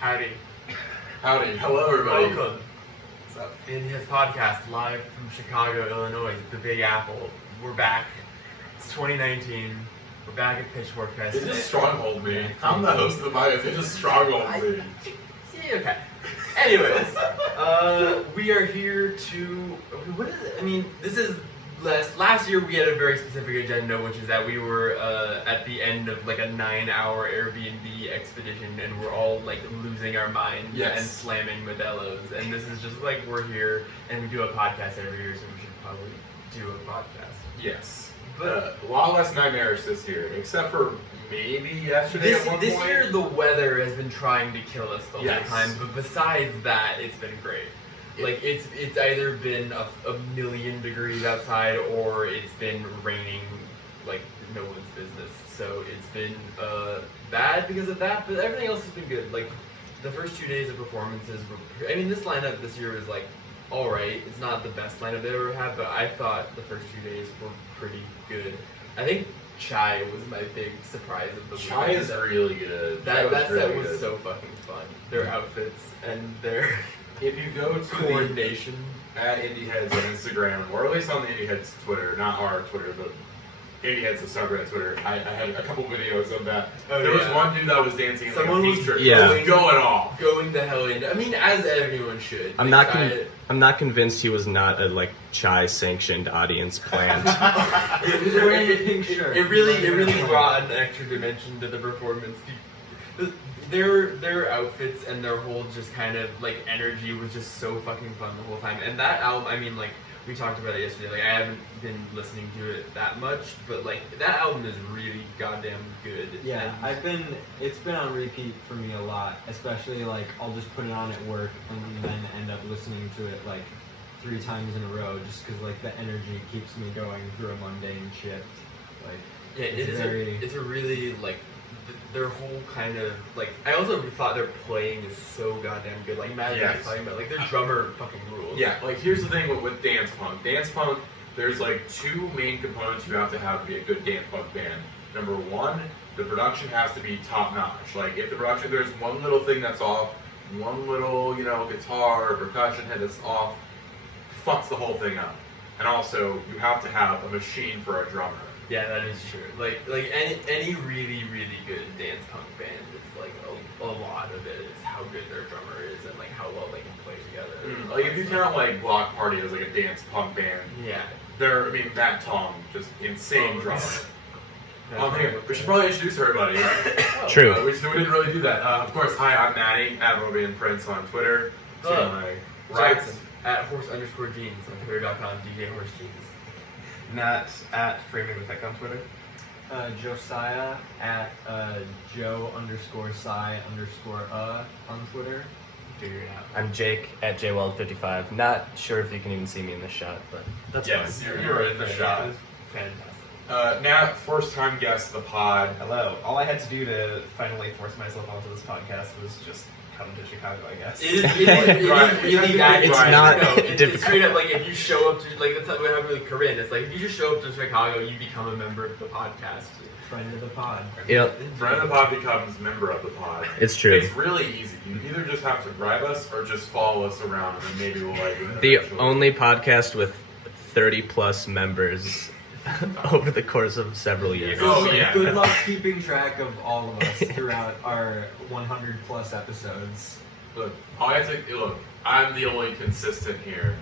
Howdy. Howdy. Hello, everybody. Welcome. What's up? The Indieheads podcast, live from Chicago, Illinois, the Big Apple. We're back. It's 2019. We're back at Pitchfork Fest. They just stronghold me. I'm the host of the podcast. They just stronghold me. Okay. Anyways, we are here to. What is it? I mean, this is last year we had a very specific agenda, which is that we were at the end of like a 9-hour Airbnb expedition, and we're all like losing our minds and slamming Modelo's. And this is just like we're here, and we do a podcast every year, so we should probably do a podcast. Yes. But a lot less nightmarish this year, except for maybe yesterday at one point. This year, the weather has been trying to kill us the whole time, but besides that, it's been great. Like, it's either been a million degrees outside, or it's been raining like no one's business. So it's been bad because of that, but everything else has been good. Like, the first 2 days of performances were, I mean, this lineup this year was like, alright. It's not the best lineup they ever had, but I thought the first 2 days were pretty good. I think Chai was my big surprise of the week. Chai is really good. That set was so fucking fun. Their outfits and their if you go to coordination at Indieheads on Instagram, or at least on the Indieheads Twitter, not our Twitter, but Indieheads the subreddit Twitter, I had a couple videos of that. There was one dude that was dancing in like a pink shirt. Going off. Going the hell in. I mean, as everyone should. I'm not convinced he was not a like Chai sanctioned audience planned. It was wearing a pink shirt. It really brought an extra dimension to the performance. Their outfits and their whole just kind of like energy was just so fucking fun the whole time. And that album, I mean, like we talked about it yesterday. Like I haven't been listening to it that much, but like that album is really goddamn good. Yeah, it's been on repeat for me a lot. Especially like I'll just put it on at work and then end up listening to it like 3 times in a row, just because like the energy keeps me going through a mundane shift. Like yeah, it's a really like. Their whole kind of like I also thought their playing is so goddamn good. Like Matty was talking about, like their drummer fucking rules. Yeah, like here's the thing with dance punk. Dance punk, there's like 2 main components you have to be a good dance punk band. Number 1, the production has to be top notch. Like if the production, there's one little thing that's off, one little guitar or percussion head that's off, fucks the whole thing up. And also you have to have a machine for a drummer. Yeah, that is true. Like any really, really good dance punk band, it's like a lot of it is how good their drummer is and like how well they can play together. Like if you count like Block Party as like a dance punk band, Matt Tong, just insane drummer. We should probably introduce everybody. True. We didn't really do that. Of course, hi, I'm Matty, at Prince on Twitter. Right. At @horse_jeans on Twitter.com, DJ Horse Jeans. Matt at Framing the Tech on Twitter. Josiah at Joe_Psy_ on Twitter. Figure it out. I'm Jake at JWeld55. Not sure if you can even see me in the shot, but that's fine. You're in the shot. It was fantastic. Nat, first time guest of the pod. Hello. All I had to do to finally force myself onto this podcast was just come to Chicago, I guess. It is really that. It's not it's difficult. straight up like if you show up to like that's what happened with Corinne. It's like if you just show up to Chicago, you become a member of the podcast. Friend of the pod. Yep. Friend of the pod becomes member of the pod. It's true. It's really easy. You either just have to bribe us or just follow us around, and then maybe we'll like it. The only podcast with 30 plus members over the course of several years. Oh yeah. Good luck keeping track of all of us throughout our 100 plus episodes. Look, I'm the only consistent here.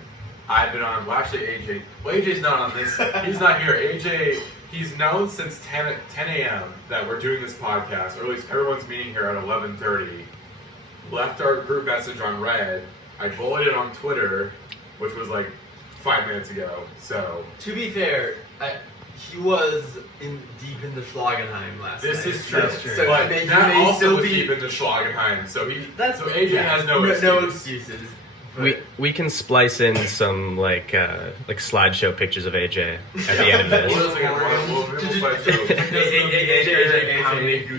I've been on, AJ. Well, AJ's not on this. He's not here. AJ, he's known since 10 a.m. that we're doing this podcast, or at least everyone's meeting here at 11:30. Left our group message on Red. I bulleted it on Twitter, which was like 5 minutes ago. So to be fair, he was deep in the Schlagenheim last night. This is true. That's true. So but Matt also was deep in the Schlagenheim. So AJ has no excuses. We can splice in some like slideshow pictures of AJ at the end of this.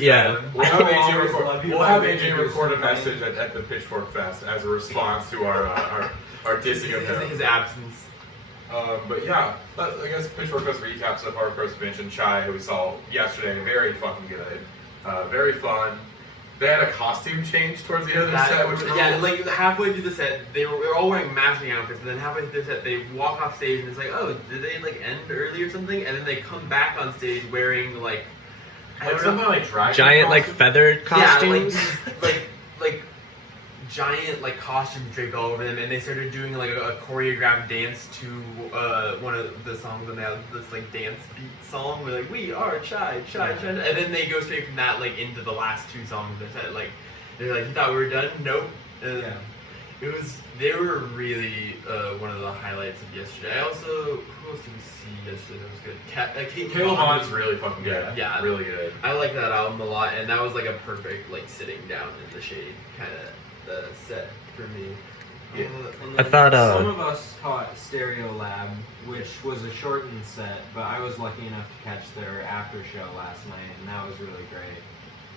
Yeah. We'll have AJ record a message at the Pitchfork Fest as a response to our dissing of him. His absence. But yeah, I guess Pitchfork Fest recap so far. Of course, we mentioned Chai, who we saw yesterday. Very fucking good. Very fun. They had a costume change towards the end of the set, which like halfway through the set, they were all wearing matching outfits, and then halfway through the set, they walk off stage, and it's like, oh, did they like end early or something? And then they come back on stage wearing like something like dragon Giant like costume? feathered costumes. Yeah, like giant like costumes draped all over them, and they started doing like a choreographed dance to one of the songs, and they have this like dance beat song where like we are shy, and then they go straight from that like into the last two songs. They're like, you thought we were done? Nope. They were really one of the highlights of yesterday. I also, who else did we see yesterday that was good? Caleb Bond's really fucking good. Yeah, really good. I like that album a lot, and that was like a perfect like sitting down in the shade kind of set for me. Yeah. And I thought some of us caught Stereolab, which was a shortened set, but I was lucky enough to catch their after show last night, and that was really great.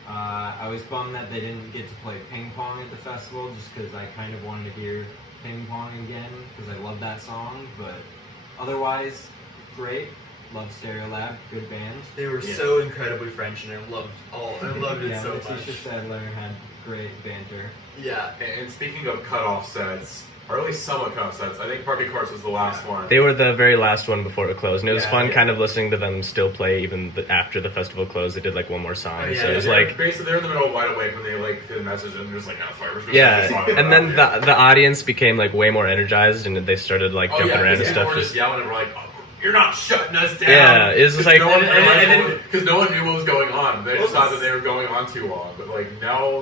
I was bummed that they didn't get to play ping pong at the festival, just because I kind of wanted to hear ping pong again, because I love that song. But otherwise, great. Love Stereolab, good band. They were so incredibly French, and I loved it so much. Letitia Sadler had great banter. Yeah. And speaking of cutoff sets, or at least somewhat cutoff sets, I think Parking Courts was the last one. They were the very last one before it closed, and it was fun kind of listening to them still play even after the festival closed. They did like one more song, so it was like basically they're in the middle of Wide Awake when they like did a message and they're just like, no, sorry, we're just and then the audience became like way more energized, and they started like jumping around and stuff. We're just yelling and we're like, oh, you're not shutting us down. Yeah, it's just like because no one knew what was going on. They just thought that they were going on too long, but like no,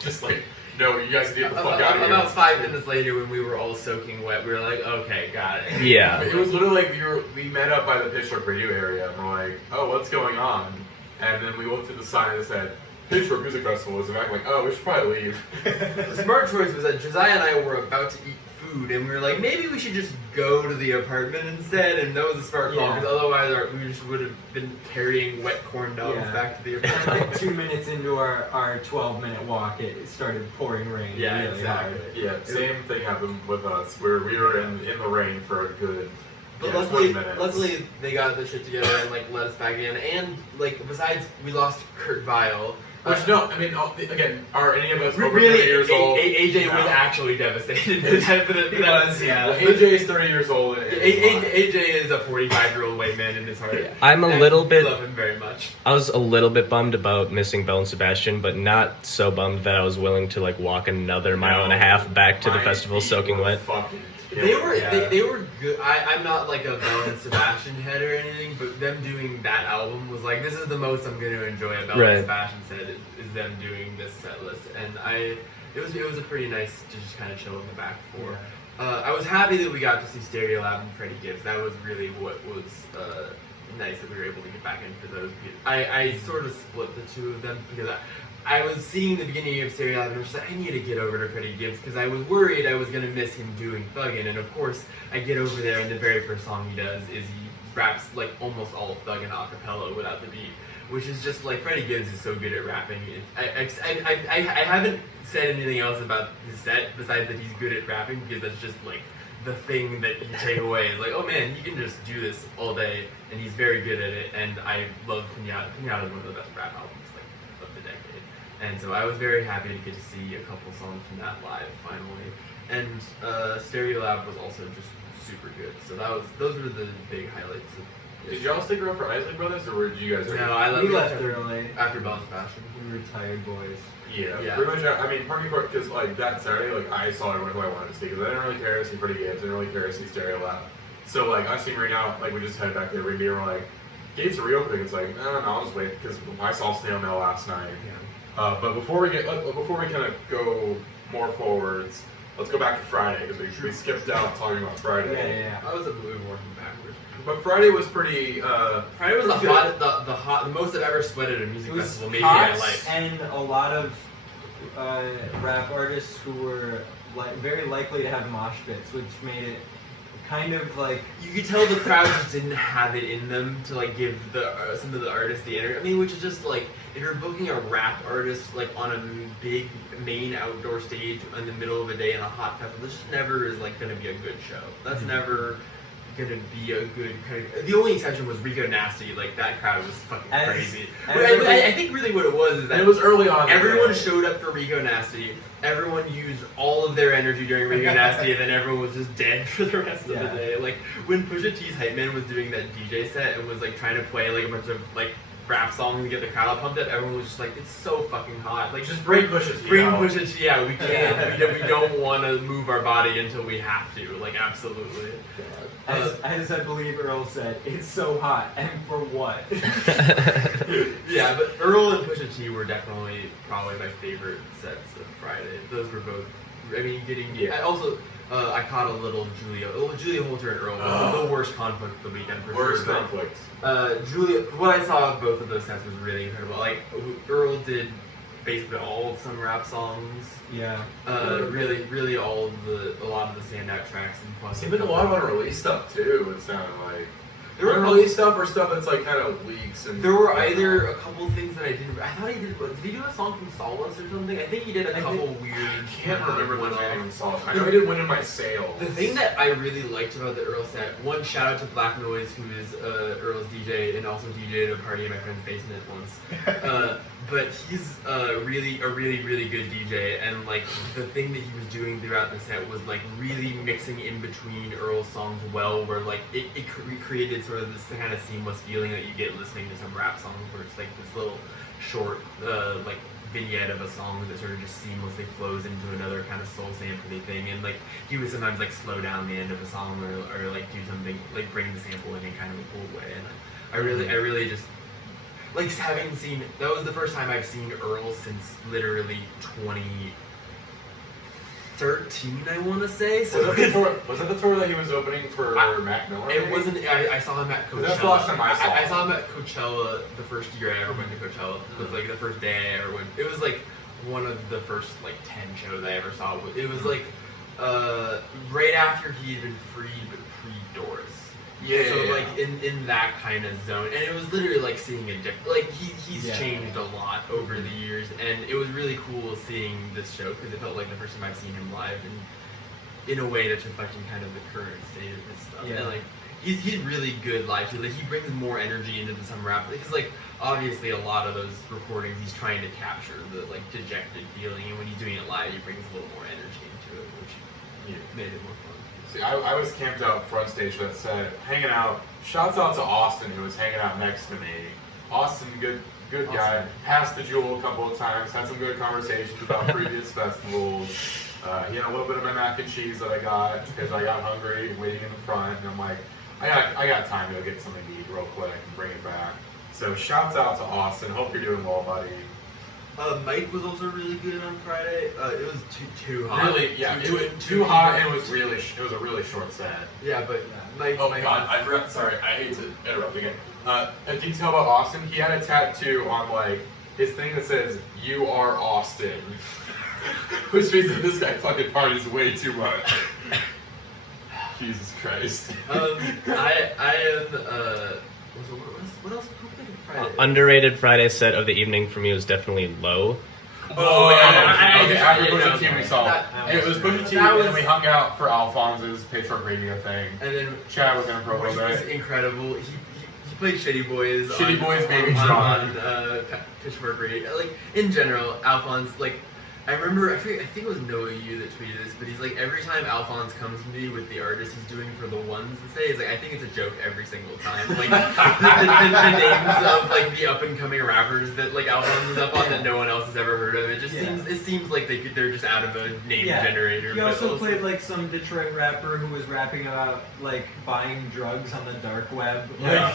just like. No, you guys get the fuck out of here. About 5 minutes later, when we were all soaking wet, we were like, okay, got it. Yeah. It was literally like we met up by the Pitchfork radio area, and we're like, oh, what's going on? And then we looked at the sign that said, Pitchfork Music Festival is back. Like, oh, we should probably leave. The smart choice was that Josiah and I were about to eat food, and we were like, maybe we should just go to the apartment instead, and that was a smart call, because otherwise we just would have been carrying wet corn dogs back to the apartment. Like 2 minutes into our 12-minute walk, it started pouring rain really hard. Yeah, same thing happened with us, where we were in the rain for a good But 20 minutes. luckily they got the shit together and like let us back in, and like besides we lost Kurt Vile. Which no, I mean, again, are any of us over really 30 years old? AJ was actually devastated. He was, yeah. Well, AJ is 30 years old. AJ is a 45-year-old white man in his heart. Yeah. I'm a little bit. Love him very much. I was a little bit bummed about missing Belle and Sebastian, but not so bummed that I was willing to like walk another mile and a half back to the festival soaking wet. They were good. I'm not like a Belle and Sebastian head or anything, but them doing that album was like, this is the most I'm going to enjoy a Belle and Sebastian set is them doing this set list, and it was a pretty nice to just kind of chill in the back for. I was happy that we got to see Stereolab and Freddie Gibbs. That was really what was nice that we were able to get back in for those. I sort of split the two of them because I was seeing the beginning of Stereolab and I was just like, I need to get over to Freddie Gibbs because I was worried I was going to miss him doing Thuggin', and of course I get over there and the very first song he does is he raps like almost all of Thuggin' a cappella without the beat, which is just like Freddie Gibbs is so good at rapping. I haven't said anything else about his set besides that he's good at rapping, because that's just like the thing that you take away is like, oh man, he can just do this all day and he's very good at it. And I love Pinata. Pinata is one of the best rap albums of the decade. And so I was very happy to get to see a couple songs from that live finally. And Stereolab was also just super good. So those were the big highlights. Did y'all stick around for Isley Brothers, or did you guys? No, we left early after Bell's Fashion. We were tired boys. Yeah, pretty much. I mean, Parking Court, because like that Saturday, like I saw everyone who I wanted to see, because I didn't really care to see Freddie Gibbs, I didn't really care to see Stereolab. So like I see right now, like we just head back there, and we're like, gates are reopening. It's like, no, I'll just wait, because I saw Snail Mail last night. Yeah. But before we kind of go more forwards, let's go back to Friday, because we skipped out talking about Friday. Yeah. I was a blue working backwards. But Friday was pretty. Friday was the most I've ever sweated at a music festival maybe in my life. And a lot of rap artists who were very likely to have mosh pits, which made it kind of like you could tell the crowd just didn't have it in them to like give some of the artists the energy. I mean, which is just like if you're booking a rap artist like on a big main outdoor stage in the middle of a day in a hot festival, this just never is like going to be a good show. That's never gonna be a good kind of. The only exception was Rico Nasty. Like that crowd was fucking crazy. I think really what it was is that it was early on. Everyone showed up for Rico Nasty. Everyone used all of their energy during Rico Nasty, and then everyone was just dead for the rest of the day. Like when Pusha T's hype man was doing that DJ set and was like trying to play like a bunch of like rap songs to get the crowd all pumped up, everyone was just like, it's so fucking hot. Like just bring Pusha T. Bring Pusha T. Yeah, we can't. We don't want to move our body until we have to. Like absolutely. As I believe Earl said, it's so hot, and for what? Yeah, but Earl and Pusha T were definitely probably my favorite sets of Friday. Those were both. I mean, I caught a little Julia Holter and Earl was the worst conflict of the weekend for Worst sure. conflict. What I saw of both of those sets was really incredible. Like Earl did basically all of some rap songs. Yeah. Really a lot of the standout tracks and plus. Even a lot of unreleased stuff too. It sounded like. There were unreleased stuff or stuff that's like kind of leaks and. There were either a couple things that I didn't. I thought he did. Did he do a song from Solace or something? I think he did a couple weird. I can't remember the name of Solace. I know he did Win in My Sails. The thing that I really liked about the Earl set, one shout out to Black Noise, who is Earl's DJ and also DJed at a party in my friend's basement once. But he's really good DJ, and like the thing that he was doing throughout the set was like really mixing in between Earl's songs well, where like it created sort of this kind of seamless feeling that you get listening to some rap songs, where it's like this little short like vignette of a song that sort of just seamlessly flows into another kind of soul sample thing, and like he would sometimes like slow down the end of a song or like do something like bring the sample in kind of a cool way, and I really just. Like having seen, that was the first time I've seen Earl since literally 2013, I want to say. So was that the tour that he was opening for Mac Miller? It wasn't. I saw him at Coachella. That's the last time I saw him. I saw him at Coachella the first year I ever went to Coachella. It was like the first day I ever went. It was like one of the first like 10 shows I ever saw. It was like right after he had been freed but pre-Doors. Like in that kind of zone, and it was literally like seeing a different. Like he's changed a lot over the years, and it was really cool seeing this show because it felt like the first time I've seen him live, and in a way that's reflecting kind of the current state of his stuff. Yeah. And like he's really good live too. Like he brings more energy into some rap because like obviously a lot of those recordings he's trying to capture the like dejected feeling, and when he's doing it live, he brings a little more energy into it, which made it more fun. See, I was camped out front stage that said, hanging out. Shouts out to Austin, who was hanging out next to me. Austin, good guy. Passed the jewel a couple of times. Had some good conversations about previous festivals. He had a little bit of my mac and cheese that I got because I got hungry waiting in the front, and I'm like, I got time to go get something to eat real quick and bring it back. So shouts out to Austin. Hope you're doing well, buddy. Mike was also really good on Friday. It was too hot. Really, yeah, too hot, and it was a really short set. Yeah, but Mike. Oh my God, I forgot. Sorry, I hate to interrupt again. A detail about Austin: he had a tattoo on like his thing that says "You are Austin," which means that this guy fucking parties way too much. Jesus Christ. I am. What else? Friday? Underrated Friday set of the evening for me was definitely Low. After Pusha T we saw. It was Pusha T, and then we hung out for Alphonse's Pitchfork Radio thing. And then Chad was in for a little bit. Which was incredible. He played Shitty Boys. Baby on Pitchfork Radio. Like in general, Alphonse like. I remember, I think it was Noah Yu that tweeted this, but he's like, every time Alphonse comes to me with the artist he's doing for the ones to say, he's like, I think it's a joke every single time. Like, the names of like the up and coming rappers that like Alphonse is up on that no one else has ever heard of. It just seems like they're just out of a name generator. He also played like some Detroit rapper who was rapping about like buying drugs on the dark web. Yeah,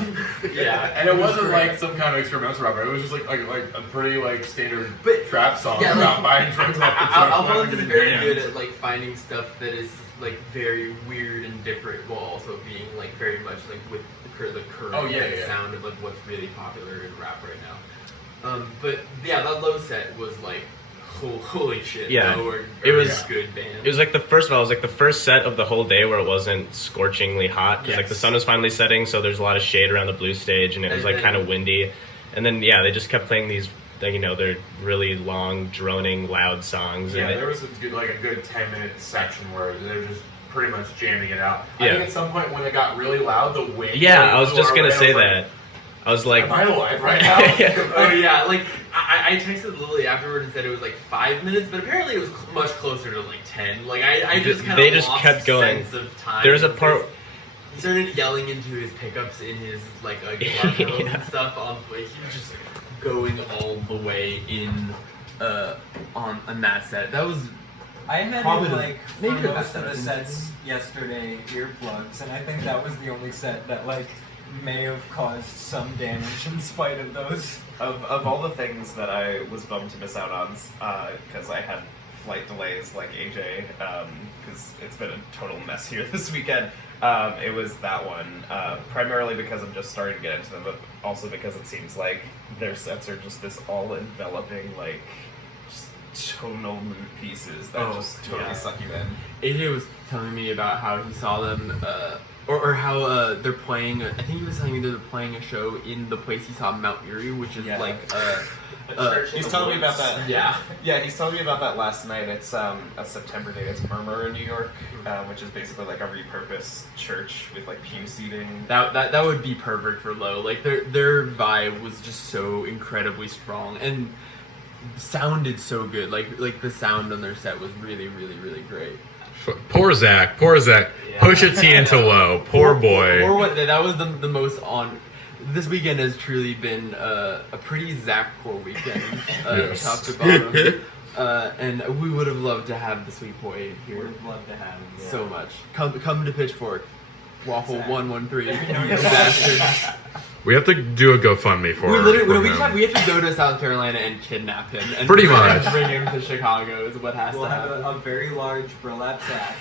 and it wasn't like some kind of experimental rapper. It was just like a pretty like standard trap song about buying. Alphonse is very good at like finding stuff that is like very weird and different, while also being like very much like with the current sound of like what's really popular in rap right now. But yeah, that Low set was like holy shit. Yeah, it was a good band. It was like the first set of the whole day where it wasn't scorchingly hot because like the sun was finally setting, so there's a lot of shade around the blue stage, and it was like kind of windy. And then they just kept playing these. They're really long, droning, loud songs. Yeah, there was a good 10-minute section where they're just pretty much jamming it out. Yeah. I think at some point when it got really loud, the wind. Yeah, I was blew just our gonna way. say I was that. I was like, Am I alive right now? Oh yeah, like I texted Lily afterward and said it was like 5 minutes, but apparently it was much closer to like 10. Like I just kind of They just lost kept going. sense of time. There's a part. He started yelling into his pickups in his like guitar pedals Yeah. and stuff. Like he was just going all the way in on that set. That was I had Probably like maybe for the most best of the I've sets yesterday earplugs, and I think that was the only set that like may have caused some damage in spite of those. Of all the things that I was bummed to miss out on, because I had flight delays like AJ, because it's been a total mess here this weekend. It was that one, primarily because I'm just starting to get into them, but also because it seems like their sets are just this all-enveloping, like, just tonal pieces that just totally suck you in. AJ was telling me about how he saw them, or how they're playing. I think he was telling me they're playing a show in the place he saw Mount Erie, which is like He's telling me about that. Yeah. Yeah, he's telling me about that last night. It's a September date. It's Murmur in New York, which is basically like a repurposed church with like pew seating. That would be perfect for Low. Like their vibe was just so incredibly strong and sounded so good. Like the sound on their set was really, really, really great. Poor Zach. Pusha T into Low. Poor boy. Or what? That was the most on. This weekend has truly been a pretty Zach-core weekend, Yes. top to bottom. And we would have loved to have the sweet boy here. Would have loved to have him. Yeah. So much. Come to Pitchfork. Waffle Zach. 113. You know You you're bastards. We have to do a GoFundMe for We him. have to go to South Carolina and kidnap him. And Pretty much. bring him to Chicago is what has We'll to have happen. a very large burlap sack.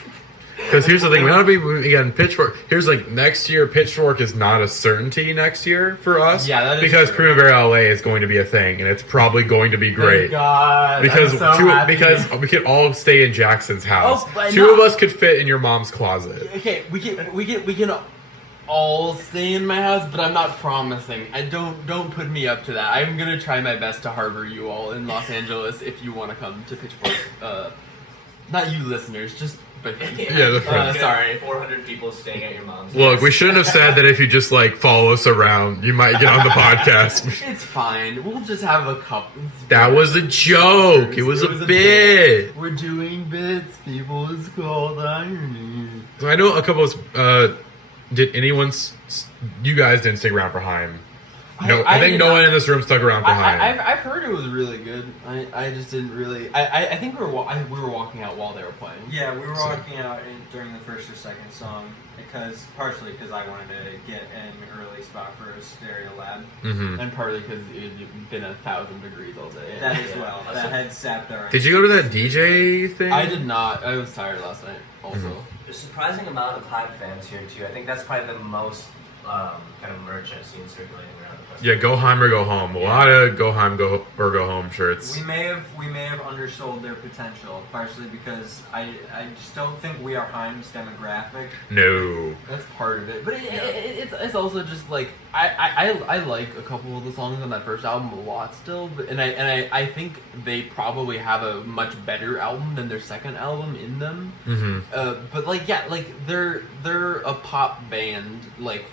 Because here's the thing, we gotta be, again, Pitchfork, here's like, next year, Pitchfork is not a certainty next year for us. Yeah, that is because true. Primavera LA is going to be a thing, and it's probably going to be great. Thank God. Because I'm so happy. because we could all stay in Jackson's house. Oh, but Two no. of us could fit in your mom's closet. Okay, we can all stay in my house, but I'm not promising. I don't put me up to that. I'm gonna try my best to harbor you all in Los Angeles if you want to come to Pitchfork. Not you listeners, just my friends. Yeah, the friends. Sorry. 400 people staying at your mom's Look, house. we shouldn't have said that if you just like follow us around, you might get on the podcast. It's fine. We'll just have a couple. That was a joke. It was a bit. We're doing bits, people. It's called irony. So I know a couple of. Did anyone? You guys didn't stick around for Haim. No, I think did no not- one in this room stuck around for Haim. I've heard it was really good. I just didn't really. I think we were walking out while they were playing. Yeah, we were walking out during the first or second song partially because I wanted to get an early spot for a Stereolab. Mm-hmm. And partly because it had been 1,000 degrees all day. That as well. That had sat there. Did you go to that DJ thing? I did not. I was tired last night. Also, There's a surprising amount of Hype fans here too. I think that's probably the most kind of merch I've seen circulating around the festival. Yeah, go Haim or go home. A lot of go Haim go home shirts. We may have undersold their potential, partially because I just don't think we are Haim's demographic. No. that's part of it. But it's also just like I like a couple of the songs on that first album a lot still. But I think they probably have a much better album than their second album in them. Mm-hmm. But like yeah, like they're a pop band like.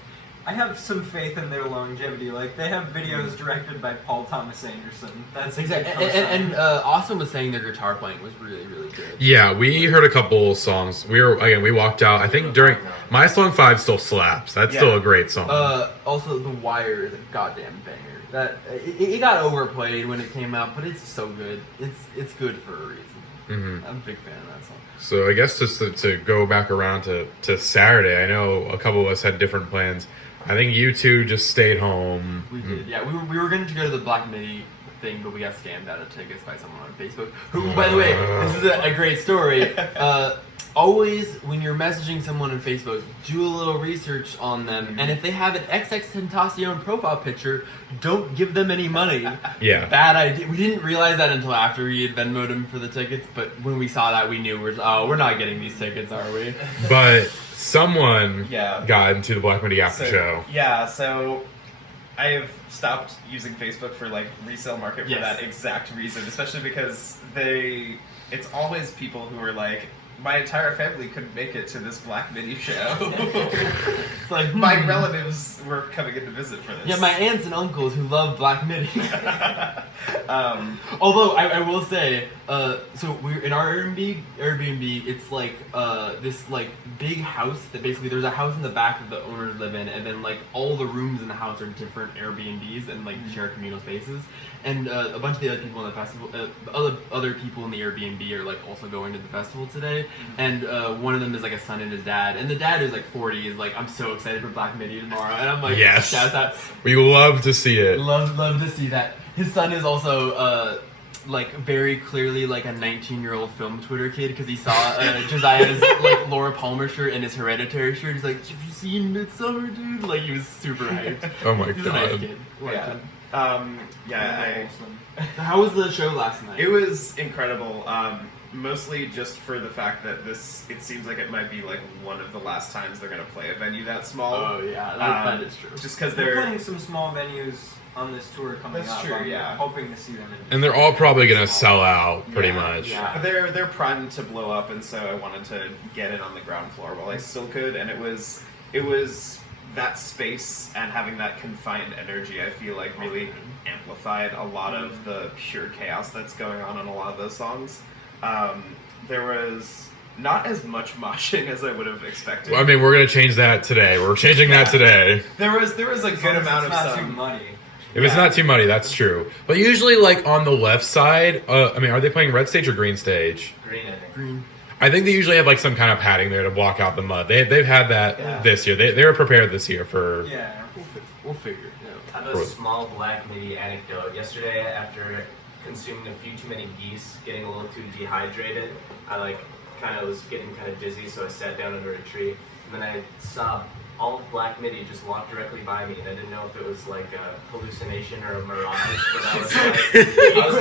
I have some faith in their longevity. Like they have videos directed by Paul Thomas Anderson. That's Exactly, and Austin was saying their guitar playing was really, really good. Yeah, we heard a couple songs. We walked out. I think during my song 5 still slaps. That's still a great song. Also, The Wire is a goddamn banger. That it got overplayed when it came out, but it's so good. It's good for a reason. Mm-hmm. I'm a big fan of that song. So I guess just to go back around to Saturday, I know a couple of us had different plans. I think you two just stayed home. We did, yeah. We were going to go to the Black MIDI thing, but we got scammed out of tickets by someone on Facebook. Who, by the way, this is a great story. Always, when you're messaging someone on Facebook, do a little research on them, and if they have an XX Tentacion profile picture, don't give them any money. Yeah. Bad idea. We didn't realize that until after we had Venmo'd him for the tickets, but when we saw that, we knew we're not getting these tickets, are we? But someone Yeah. got into the Black Midi after show. Yeah, so I have stopped using Facebook for like resale market for Yes. that exact reason, especially because it's always people who are like my entire family couldn't make it to this Black MIDI show. It's like My relatives were coming in to visit for this. Yeah, my aunts and uncles who love Black MIDI. Although I will say, so we're in our Airbnb. It's like this like big house that basically there's a house in the back that the owners live in, and then like all the rooms in the house are different Airbnbs and like share communal spaces. And a bunch of the other people in the festival, other people in the Airbnb are like also going to the festival today. And one of them is like a son and his dad, and the dad is like 40. Is like, I'm so excited for Black MIDI tomorrow, and I'm like, Yes. shout out. We love to see it. Love to see that. His son is also like very clearly like a 19-year-old film Twitter kid because he saw Josiah's like Laura Palmer shirt and his Hereditary shirt. He's like, have you seen Midsummer, dude? Like he was super hyped. Oh my He's a nice god. kid. Yeah. How was the show last night? It was incredible. Mostly just for the fact that it seems like it might be like one of the last times they're gonna play a venue that small. Oh yeah, that is true. Just because They're they're playing some small venues on this tour coming That's up. true, I'm yeah. hoping to see them in. And they're all probably gonna sell out pretty Yeah, much. yeah. they're primed to blow up, and so I wanted to get it on the ground floor while I still could, and it was that space and having that confined energy. I feel like really amplified a lot of the pure chaos that's going on a lot of those songs. There was not as much moshing as I would have expected. Well, I mean, we're gonna change that today. We're changing that today. There was a good amount of not too some. muddy. If it's not too muddy, that's true. But usually, like on the left side, I mean, are they playing red stage or green stage? Green, I think. Green. I think they usually have like some kind of padding there to block out the mud. They've had that Yeah. this year. They were prepared this year for. Yeah. We'll figure it I out. have a small Black MIDI anecdote. Yesterday, after consuming a few too many geese, getting a little too dehydrated, I was getting kind of dizzy, so I sat down under a tree, and then I saw all of Black MIDI just walk directly by me, and I didn't know if it was like a hallucination or a mirage, but I was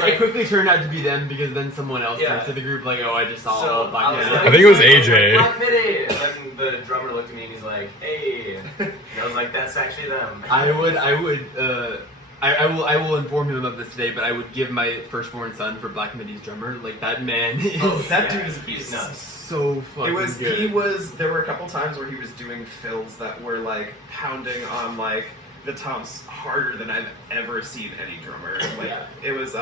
It quickly turned out to be them because then someone else Yeah. texted the group like, "Oh, I just saw So Black I was MIDI." I think it was AJ. Black MIDI! And then the drummer looked at me and he's like, hey. And I was like, that's actually them. I will inform him of this today, but I would give my firstborn son for Black MIDI's drummer. Like that man is That dude is a he's beast. nuts. so fucking good. There were a couple times where he was doing fills that were like pounding on like the toms harder than I've ever seen any drummer. Like Yeah. it was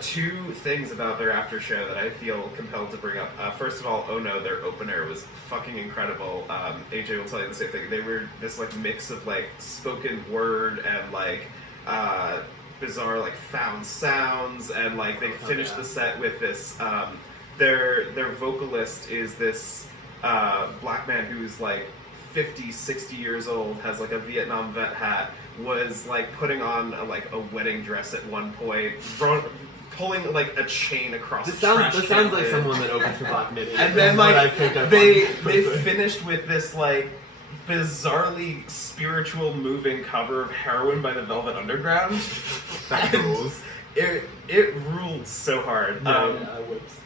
two things about their after show that I feel compelled to bring up. First of all, Oh No, their opener was fucking incredible. AJ will tell you the same thing. They were this like mix of like spoken word and like bizarre like found sounds, and like they finished the set with this their vocalist is this black man who's like 50, 60 years old, has like a Vietnam vet hat, was like putting on a wedding dress at one point, pulling like a chain across This a trash sounds like can. someone that opens for Black MIDI. And then That's what I like picked up they on. finished with this like bizarrely spiritual moving cover of Heroin by the Velvet Underground. That rules. It ruled so hard.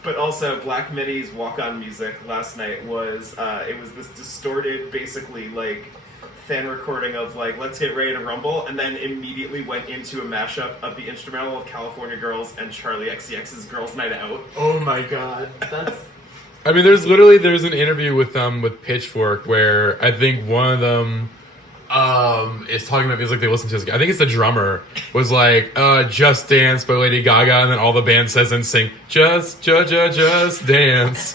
But also Black MIDI's walk-on music last night was it was this distorted, basically like fan recording of like Let's Get Ready to Rumble, and then immediately went into a mashup of the instrumental of California Girls and Charlie XCX's Girls Night Out. Oh my god, that's. I mean, there's an interview with Pitchfork where I think one of them is talking about music they listen to. I think it's the drummer was like Just Dance by Lady Gaga, and then all the band says and sing just dance.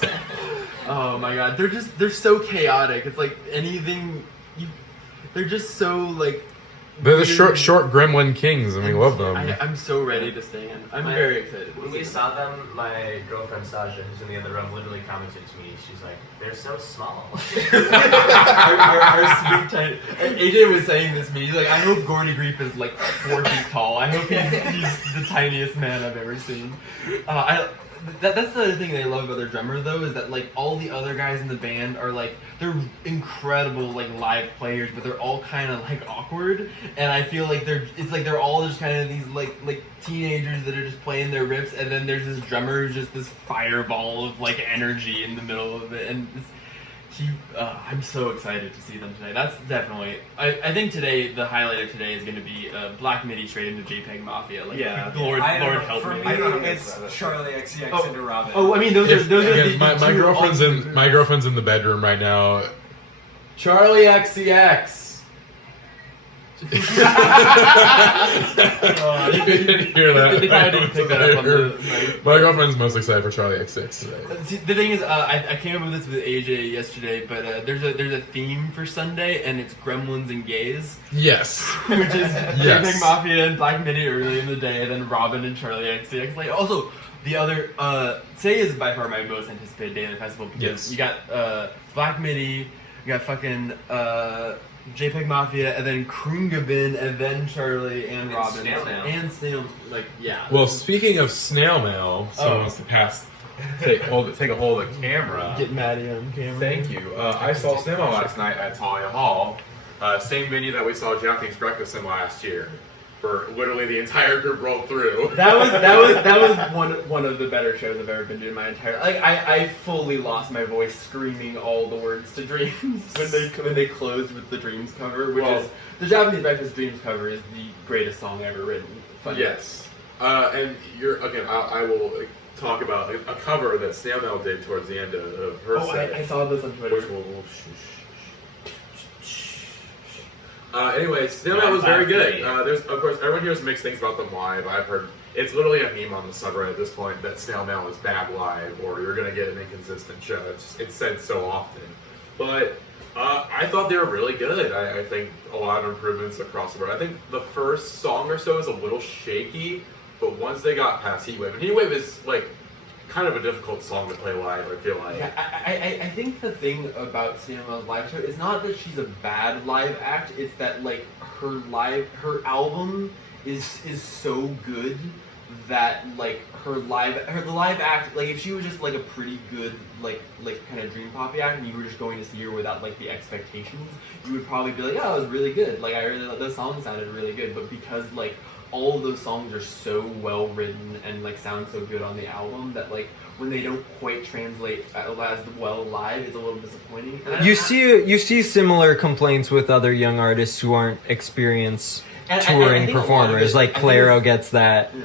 Oh my god, they're so chaotic. It's like they're just so like. They're the short gremlin kings, and we love them. I'm so ready to stand. I'm very excited. When we saw them, my girlfriend Sasha, who's in the other room, literally commented to me. She's like, "They're so small." our sweet tiny. And AJ was saying this to me. He's like, "I hope Gordy Griep is like 4 feet tall. I hope he's the tiniest man I've ever seen." That's the other thing that I love about their drummer though, is that like all the other guys in the band are like, they're incredible like live players, but they're all kind of like awkward, and I feel like they're all just kind of these like teenagers that are just playing their riffs, and then there's this drummer who's just this fireball of like energy in the middle of it, and I'm so excited to see them today. That's definitely. I think today the highlight of today is going to be Black MIDI straight into JPEG Mafia. Like, Yeah. Lord help For me. me, I don't know it's about it. Charlie XCX into Robin. Oh, I mean those are Again, the my two girlfriend's ultimate- in my girlfriend's in the bedroom right now. Charlie XCX. You didn't hear that. They probably didn't pick that up on the. My girlfriend's most excited for Charlie X6 today. See, the thing is, I came up with this with AJ yesterday, but there's a theme for Sunday, and it's Gremlins and Gays, Yes. which is Yes. JPEG Mafia and Black MIDI early in the day, and then Robin and Charlie XCX. Like, also, the other today is by far my most anticipated day of the festival because Yes. you got Black MIDI, you got fucking JPEG Mafia, and then Krungabin, and then Charlie and Robin Snail Mail. and Snail. Like, yeah. Well, speaking of Snail Mail, someone Oh. wants to take a hold of the camera. Get Matty on camera. Thank you. I saw Snail Mail last night at Talia Hall. Same venue that we saw Japanese Breakfast in last year. For literally the entire group rolled through. That was one of the better shows I've ever been to in my entire. Like, I fully lost my voice screaming all the words to Dreams when they closed with the Dreams cover, which is the Japanese Breakfast Dreams cover is the greatest song ever written. Fun. Yes. And I will talk about a cover that Snail Mail did towards the end of her set. I saw this on Twitter. Which will anyway, Snail Mail was very good. There's, of course, everyone hears mixed things about them live. I've heard it's literally a meme on the subreddit at this point that Snail Mail is bad live, or you're gonna get an inconsistent show. It's said so often, but I thought they were really good. I think a lot of improvements across the board. I think the first song or so is a little shaky, but once they got past Heatwave, and Heatwave is like kind of a difficult song to play live, I feel like. Yeah, I think the thing about Snail Mail's live show is not that she's a bad live act. It's that like her album is so good that like the live act, like if she was just like a pretty good like kind of dream poppy act and you were just going to see her without like the expectations, you would probably be like, oh, it was really good. Like I really those songs sounded really good, but because like all of those songs are so well written and like sound so good on the album that like when they don't quite translate as well live, it's a little disappointing. And You see similar complaints with other young artists who aren't experienced And I touring think a lot of performers. it- Like I think Claro it's- gets that. Yeah.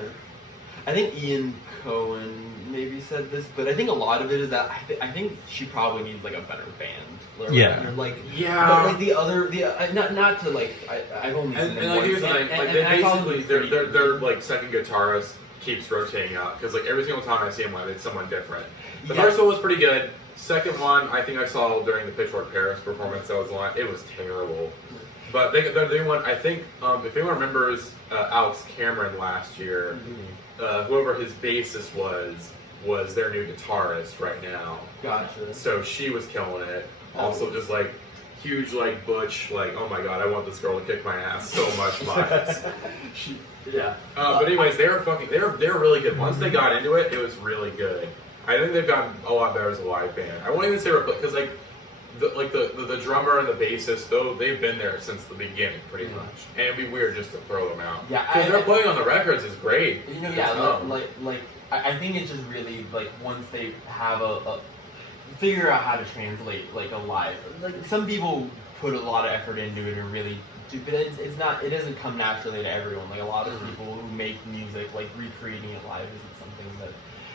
I think Ian Cohen maybe said this, but I think a lot of it is that I think she probably needs like a better band. Yeah. Or, like Yeah. But like not to like I've only seen And them like once, here's the thing, like they I saw them basically pretty good. their like second guitarist keeps rotating out because like every single time I see him live, it's someone different. The Yeah. first one was pretty good. Second one, I think I saw during the Pitchfork Paris performance that was on. It was terrible. But the new one, I think, if anyone remembers Alex Cameron last year, whoever his bassist was their new guitarist right now. Gotcha. So she was killing it. Also, just like huge, like butch, like oh my god, I want this girl to kick my ass so much vibes. Yeah. But anyways, they were really good. Once they got into it, it was really good. I think they've gotten a lot better as a live band. I won't even say because like the drummer and the bassist, though they've been there since the beginning pretty much, and it'd be weird just to throw them out. Yeah, because they're playing on the records is great. You know, yeah, I think it's just really like once they have a figure out how to translate like a live. Like some people put a lot of effort into it and really do, but it doesn't come naturally to everyone. Like a lot of people who make music, like recreating it live isn't something that.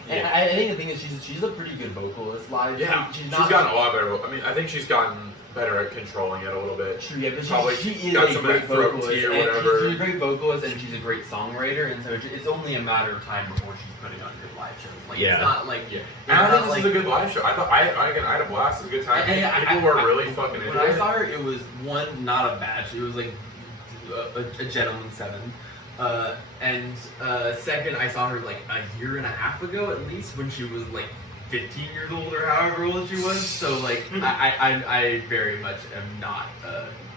And Yeah. I think the thing is she's a pretty good vocalist live. Yeah, she's gotten a lot better. I mean, I think she's gotten better at controlling it a little bit. True, yeah, but Probably she is got a some of great that throat vocalist, tea or and whatever. she's a great vocalist, and she's a great songwriter, and so it's only a matter of time before she's putting on good live shows. Like Yeah. it's not like Yeah, it's and I not think this like, is a good live show. I thought I had a blast. It was a good time. People were really fucking into When I it. saw her, it was one, not a batch. It was like a gentleman 7. And second, I saw her like a year and a half ago at least, when she was like 15 years old or however old she was. So like I very much am not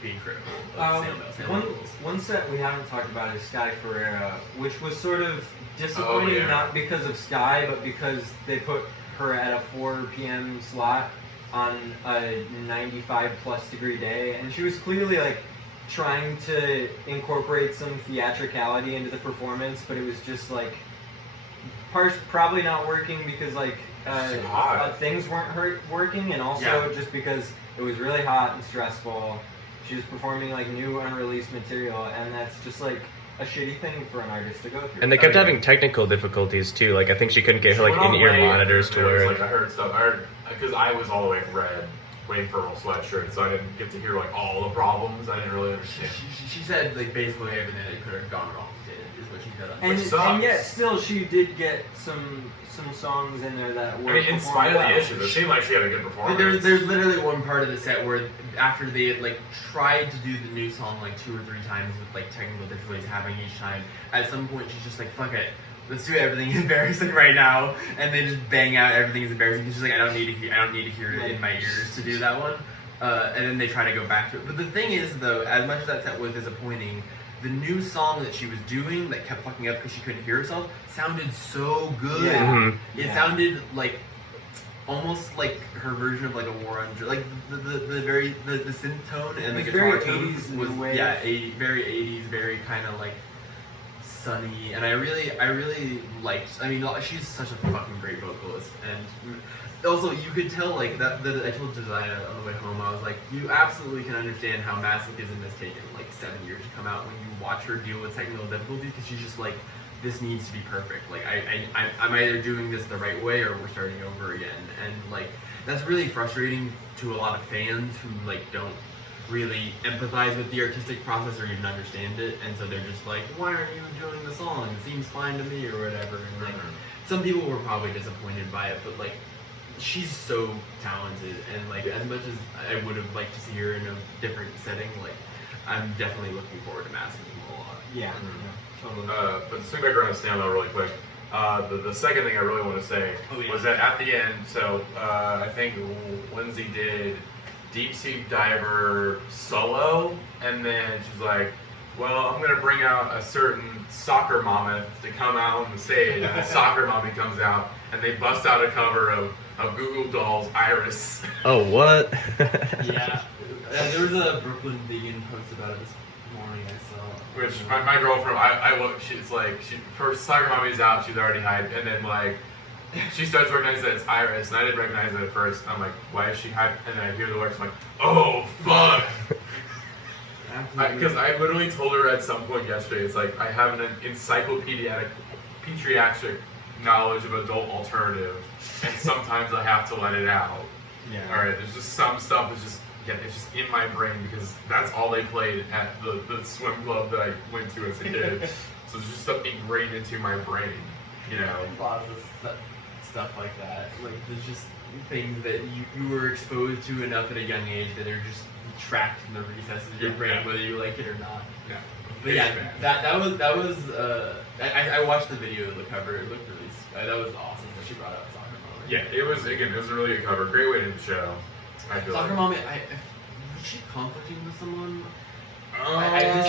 being critical of Snail Mail. One set we haven't talked about is Sky Ferreira, which was sort of disappointing, Oh, yeah. not because of Sky, but because they put her at a 4 p.m. slot on a 95 plus degree day, and she was clearly like trying to incorporate some theatricality into the performance, but it was just like probably not working because like It's hot. things weren't working, and also Yeah. just because it was really hot and stressful. She was performing like new unreleased material, and that's just like a shitty thing for an artist to go through. And they kept having technical difficulties too. Like I think she couldn't get her like Went on in-ear wave, monitors to and there was, work. Like I heard stuff. I heard because I was all the way in red, waiting for a sweatshirt, so I didn't get to hear like all the problems. I didn't really understand. She said like basically everything that could have gone wrong did is what she said. and, Which sucks. and yet still she did get some songs in there that were I mean, in spite of performed the well. issues, it seemed like she had a good performance. There's literally one part of the set where after they had like tried to do the new song like 2 or 3 times with like technical difficulties happening each time, at some point she's just like, fuck it, let's do everything embarrassing right now, and they just bang out everything is embarrassing. She's like, I don't need to hear it in my ears to do that one, and then they try to go back to it. But the thing is though, as much as that set was disappointing, the new song that she was doing that kept fucking up because she couldn't hear herself sounded so good. Yeah. Mhm. It Yeah. sounded like almost like her version of like a war on drugs. Like the very the synth tone and the It was guitar very tone 80s in was a way. very 80s, very kind of like sunny. And I really liked. I mean, she's such a fucking great vocalist, and also you could tell like that. I told Josiah on the way home, I was like, you absolutely can understand how Masochism has taken like 7 years to come out when you watch her deal with technical difficulties, because she's just like, this needs to be perfect. Like I'm either doing this the right way or we're starting over again, and like that's really frustrating to a lot of fans who like don't really empathize with the artistic process or even understand it, and so they're just like, why aren't you doing the song? It seems fine to me or whatever. And like some people were probably disappointed by it, but like she's so talented, and like as much as I would have liked to see her in a different setting, like I'm definitely looking forward to Masochism a lot. Yeah, Mhm. yeah, totally. But to swing back around to Snail Mail really quick, the second thing I really want to say was that at the end, so I think Lindsay did Deep Sea Diver solo, and then she's like, well, I'm going to bring out a certain soccer mammoth to come out on the stage, and the soccer mommy comes out, and they bust out a cover of Google Dolls' Iris. Oh what? Yeah, there was a Brooklyn vegan post about it this morning I saw. Which my girlfriend, I look, she's like, first soccer mommy's out, she's already hyped, and then like, she starts recognizing that it's Iris, and I didn't recognize it at first. I'm like, why is she hyped? And then I hear the words, I'm like, oh fuck! Because I literally told her at some point yesterday, it's like, I have an encyclopedic, pediatric knowledge of adult alternative, and sometimes I have to let it out. Yeah. Alright, there's just some stuff that's just, it's just in my brain because that's all they played at the swim club that I went to as a kid. So it's just stuff ingrained into my brain, you know? Lots of stuff like that. Like there's just things that you were exposed to enough at a young age that are just trapped in the recesses of your brain, whether you like it or not. Yeah. But yeah, that was I watched the video of the cover. It looked really that was awesome that she brought out Soccer Mommy. Yeah, it was a really good cover. Great way to end the show. I feel Soccer like. Mommy, was she conflicting with someone?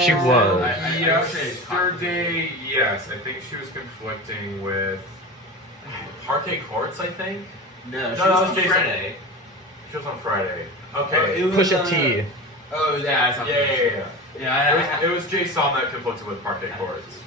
She was. Yesterday, yes, I think she was conflicting with Parquet Courts, I think. No, she that was was on Jason. Friday. She was on Friday. Okay. It was, Pusha T. Oh yeah, I saw Yeah. Yeah, It was Jay Saul that conflicted with Parquet Courts.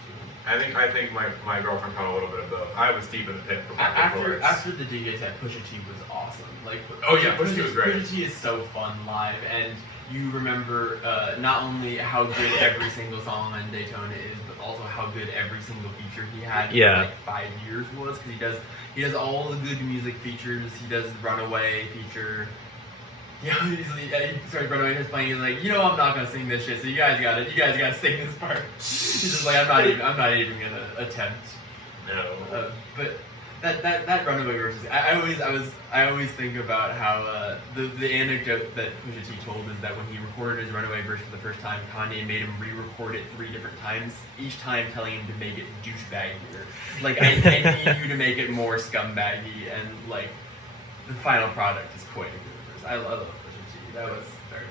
I think my girlfriend caught a little bit of both. I was deep in the pit for Parquet Courts. after the DJ set, Pusha T was awesome. Like, Oh, yeah, Pusha T was great. Pusha T is so fun live, and you remember not only how good every single song on Daytona is, but also how good every single feature he had Yeah. for like 5 years was, because he does all the good music features. He does the Runaway feature. Yeah, he starts Runaway, he's playing. He's like, I'm not gonna sing this shit, so you guys gotta sing this part. He's just like, I'm not even gonna attempt. No. But that Runaway versus, I always think about how the anecdote that Pusha T told is that when he recorded his Runaway verse for the first time, Kanye made him re-record it 3 different times, each time telling him to make it douchebaggier. Like, I need you to make it more scumbaggy, and like the final product is quite a good verse. I love Pusha T. That was very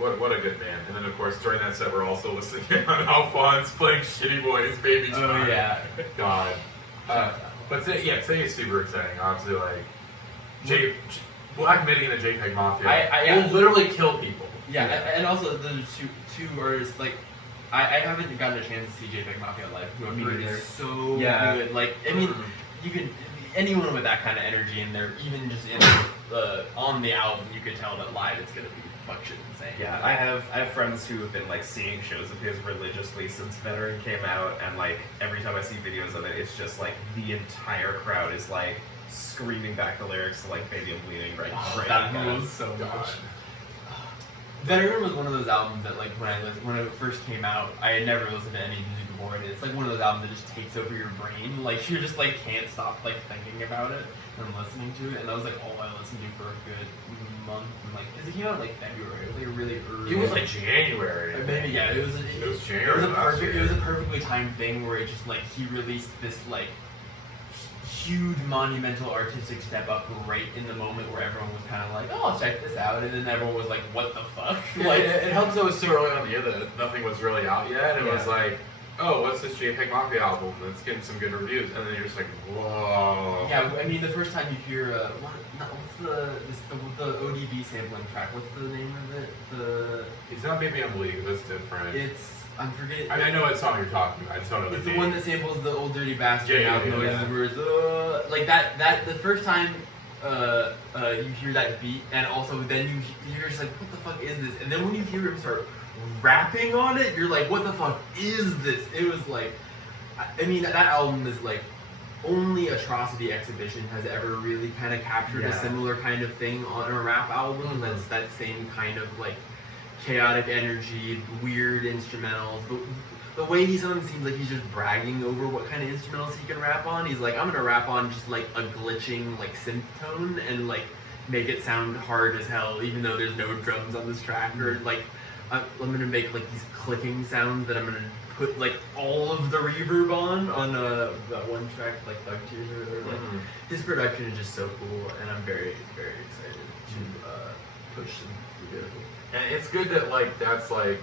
fun. What a good man. And then of course during that set we're also listening on Alphonse playing Shitty Boy's Baby Time. Oh yeah. God. Shout out to But today is super exciting. Obviously, like Black Midi and the JPEG Mafia I will literally kill people. Yeah, and also the two artists, like, I haven't gotten a chance to see JPEG Mafia live, who I've Me heard neither. is so Yeah. good. Like, I mean, you can anyone with that kind of energy in there, even just in on the album, you could tell that live it's gonna be fucking insane. Yeah, I have friends who have been like seeing shows of his religiously since Veteran came out, and like every time I see videos of it, it's just like the entire crowd is like screaming back the lyrics to like "Baby I'm Bleeding" right that now. rules so much. Veteran was one of those albums that, like, when it first came out, I had never listened to any music before, and it's like one of those albums that just takes over your brain. Like, you just like can't stop like thinking about it and listening to it. And that was like all I listened to for a good month. And, like, because it came out in like February. It was like really early. It was like January. Maybe yeah. It was January. It was a perfectly timed thing where it just like he released this like huge monumental artistic step up right in the moment where everyone was kind of like, oh, check this out, and then everyone was like, what the fuck? Like, it helps that it was so early on the year that nothing was really out yet. It was like, oh, what's this JPEG Mafia album? It's getting some good reviews, and then you're just like, whoa. Yeah, I mean, the first time you hear what's the ODB sampling track? What's the name of it? It's not Baby I'm Bleeding. That's different. I'm forgetting. I know what song you're talking about. I just don't know the It's name. the one that samples the Old Dirty Bastard Yeah, mouth yeah, noises, yeah. where it's like that. The first time you hear that beat, and also then you're just like, what the fuck is this? And then when you hear him start rapping on it, you're like, what the fuck is this? It was like, I mean, that album is like, only Atrocity Exhibition has ever really kind of captured a similar kind of thing on a rap album. That's that same kind of like chaotic energy, weird instrumentals. But the way he sometimes seems like he's just bragging over what kind of instrumentals he can rap on. He's like, I'm gonna rap on just like a glitching like synth tone and like make it sound hard as hell, even though there's no drums on this track. Or like, I'm gonna make like these clicking sounds that I'm gonna put like all of the reverb on that one track, like Thug Tears or whatever. Like, his production is just so cool, and I'm very, very excited to push him through it. And it's good that like that's like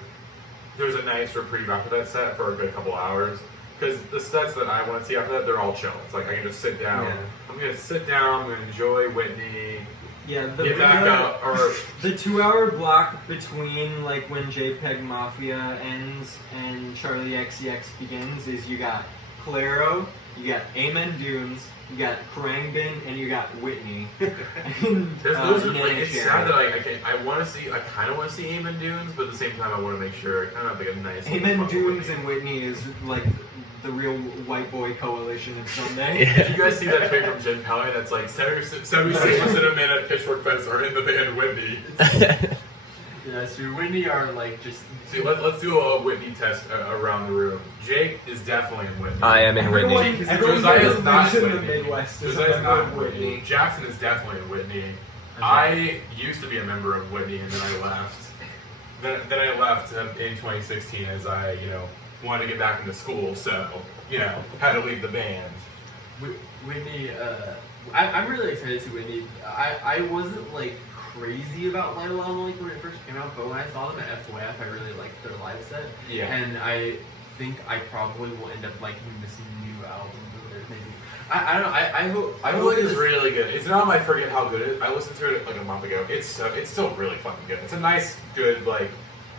there's a nice reprieve after that set for a good couple hours, because the sets that I want to see after that, they're all chill. It's like I can just sit down. Yeah. I'm gonna sit down. I'm gonna enjoy Whitney. Yeah, Get back up, or the 2-hour block between like when JPEG Mafia ends and Charlie XCX begins is you got Claro, you got Amen Dunes, you got Khruangbin, and you got Whitney. And, those are, like, Nana it's Cherry. sad that I want to see. I kind of want to see Amen Dunes, but at the same time, I want to make sure I kind of have like a nice. Amen fun Dunes Whitney. and Whitney is like the real white boy coalition of Sunday. Did you guys see that tweet from Jen Pelly that's like 76% of men at Pitchfork Fest are in the band Whitney? Yeah, so Whitney are like just. See, let's do a Whitney test around the room. Jake is definitely in Whitney. I am in Whitney. Everyone Josiah's not in the Whitney. Midwest is Josiah's a not member of Whitney. Jackson is definitely in Whitney. I used to be a member of Whitney, and then I left. Then I left in 2016 as I, wanted to get back into school, so, had to leave the band. Whitney, I'm really excited to see Whitney. I wasn't like crazy about Lila like when it first came out, but when I saw them at FOF, I really liked their live set. Yeah. And I think I probably will end up liking this new album of theirs, maybe. I don't know. I hope. I feel like it's really good. It's not my forget how good it is. I listened to it like a month ago. It's still really fucking good. It's a nice, good, like,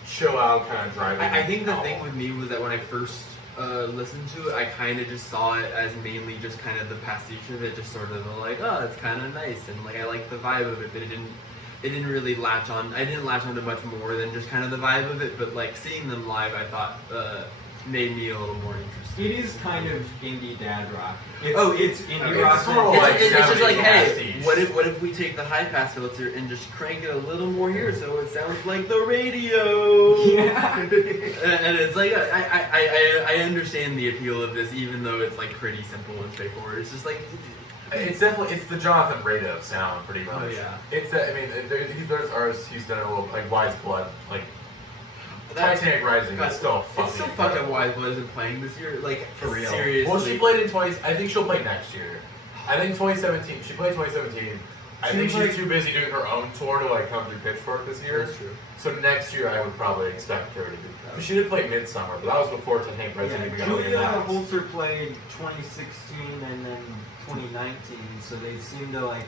chill out kind of driving. I think the album. thing with me was that when I first listened to it, I kind of just saw it as mainly just kind of the pastiche of it, just sort of like, oh, it's kind of nice, and like I like the vibe of it, but it didn't really latch on. I didn't latch on to much more than just kind of the vibe of it. But like seeing them live, I thought made me a little more interested. It is kind of indie dad rock. It's indie it's rock. sort of like It's just like, 70s hey, pastiche. what if we take the high pass filter and just crank it a little more here so it sounds like the radio? Yeah. And it's like I understand the appeal of this, even though it's like pretty simple and straightforward. It's just like. It's definitely the Jonathan Rado sound, pretty much. Oh, yeah. It's that. I mean, there's artists he's done a little like Wise Blood, like Titanic Rising. Is still fucking. It's so fucked up. Wise Blood isn't playing this year, like For real. Seriously. Well, she played in 20. I think she'll play next year. I think 2017. She played 2017. I think Seems she's too busy doing her own tour to like come through Pitchfork this year. That's true. So next year I would probably expect her to do that. But she did play Midsummer, but that was before Titanic Rising even got Julia organized. Holter played 2016 and then 2019, so they seem to like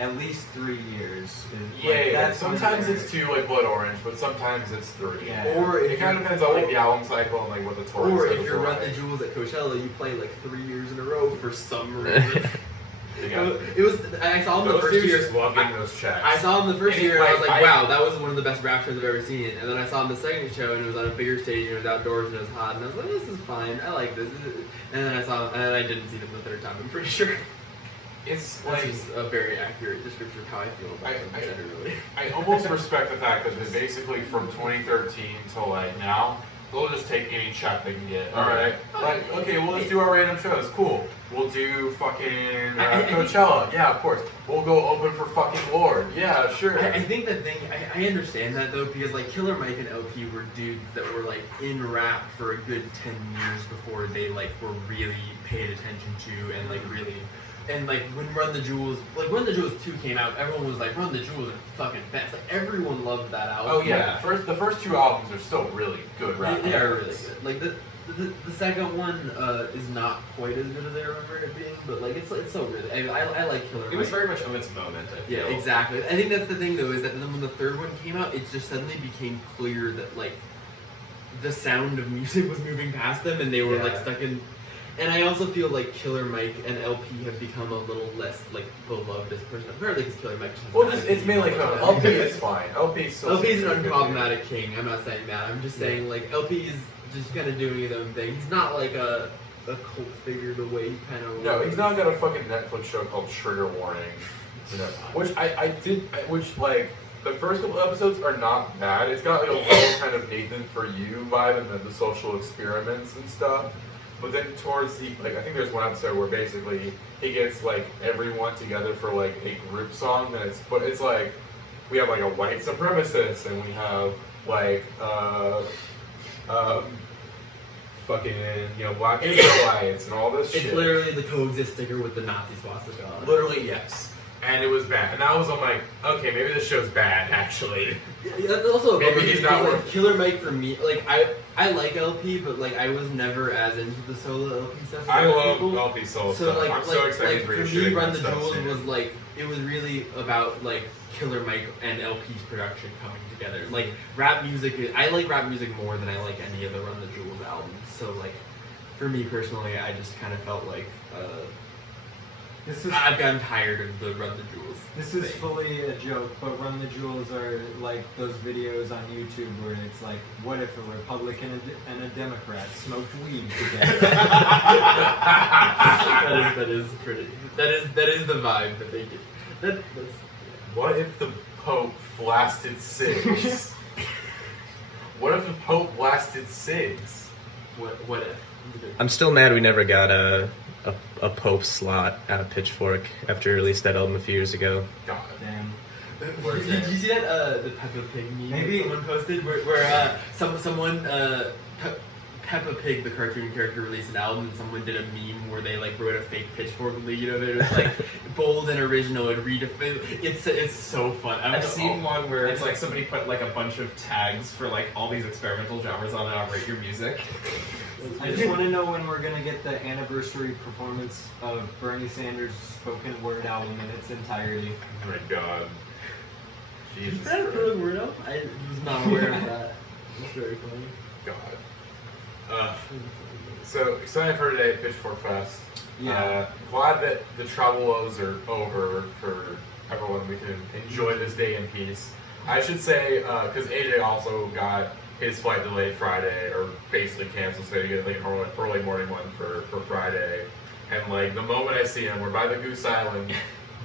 at least 3 years. Is, Yeah, like, yeah. that's when Sometimes they're- it's 2, like Blood Orange, but sometimes it's 3. Yeah. Or It if kind of depends on like the album cycle and like what the touring or if schedules you're are Run the like. Jewels at Coachella, you play like 3 years in a row for some reason. Yeah. It was. I saw him the Those first dudes year. just love getting those checks. I saw him the first And year and I was like, I- wow, that was one of the best rap shows I've ever seen. And then I saw him the second show and it was on a bigger stage and it was outdoors and it was hot and I was like, this is fine. I like this. And then I didn't see them the third time. I'm pretty sure. It's This like is a very accurate description of how I feel about them generally. I almost respect the fact that they basically from 2013 till like now, they'll just take any check they can get. All right, like okay, well let's do our random shows. Cool. We'll do fucking Coachella. Yeah, of course. We'll go open for fucking Lord. Yeah, sure. I think that thing, I understand that though, because like Killer Mike and LP were dudes that were like in rap for a good 10 years before they like were really paid attention to and like really, and like when Run the Jewels 2 came out, everyone was like, Run the Jewels are fucking best. Like everyone loved that album. Oh yeah, the first 2 albums are still really good rap. They are really good. Like the second one is not quite as good as I remember it being, but like it's so really. I like Killer Mike. It was very much of its moment, I feel. Yeah, exactly. I think that's the thing though, is that then when the third one came out, it just suddenly became clear that like the sound of music was moving past them and they were like stuck in. And I also feel like Killer Mike and LP have become a little less like beloved as person. Apparently, because Killer Mike just Well, it's mainly LP is fine. LP is still. LP is an super good. unproblematic king. I'm not saying that. I'm just saying like LP is just kind of doing his own thing. He's not like a cult figure the way he kind of. No, he's not got a fucking Netflix show called Trigger Warning. You know, which which like the first couple episodes are not bad. It's got like a little kind of Nathan For You vibe and then the social experiments and stuff. But then towards the like, I think there's one episode where basically he gets like everyone together for like a group song, and it's like we have like a white supremacist and we have like fucking black Israelites and all this shit. It's literally the coexist sticker with the Nazi swastika on it. Literally, yes. And it was bad. And that was, I'm like, okay, maybe this show's bad, actually. Yeah, that's also a Maybe bummer he's because, not like, worth- Killer Mike for me. Like I like LP, but like I was never as into the solo LP stuff. as I other love people. LP solo So stuff. like, I'm so excited for for me, Run the Jewels was like it was really about like Killer Mike and LP's production coming together. Like rap music, I like rap music more than I like any of the Run the Jewels albums. So like for me personally, I just kind of felt like I've gotten tired of the Run the Jewels. This is thing. fully a joke, but Run the Jewels are like those videos on YouTube where it's like, what if a Republican and a Democrat smoked weed together? that is pretty. That is the vibe that they get. That's What if the Pope blasted cigs? What if the Pope blasted cigs? what if. I'm still mad we never got a Pope slot out of Pitchfork after we released that album a few years ago. God. Damn. Where's Did that? you see that the Peppa Pig meme Maybe. that someone posted where someone Peppa Pig, the cartoon character, released an album and someone did a meme where they like wrote a fake Pitchfork lead of it. It was like bold and original and redefined. It's so fun. I've seen one where it's like somebody put like a bunch of tags for like all these experimental genres on it on Rate Your Music. I just want to know when we're gonna get the anniversary performance of Bernie Sanders' spoken word album in its entirety. Oh my God. Is Jesus that a Christ. proven word up? I was not aware of that. It's very funny. God. So excited for today, Pitchfork Fest. Yeah. Glad that the travel woes are over for everyone. We can enjoy this day in peace. I should say, because AJ also got his flight delayed Friday, or basically canceled, so you get like an early morning one for Friday. And like the moment I see him, we're by the Goose Island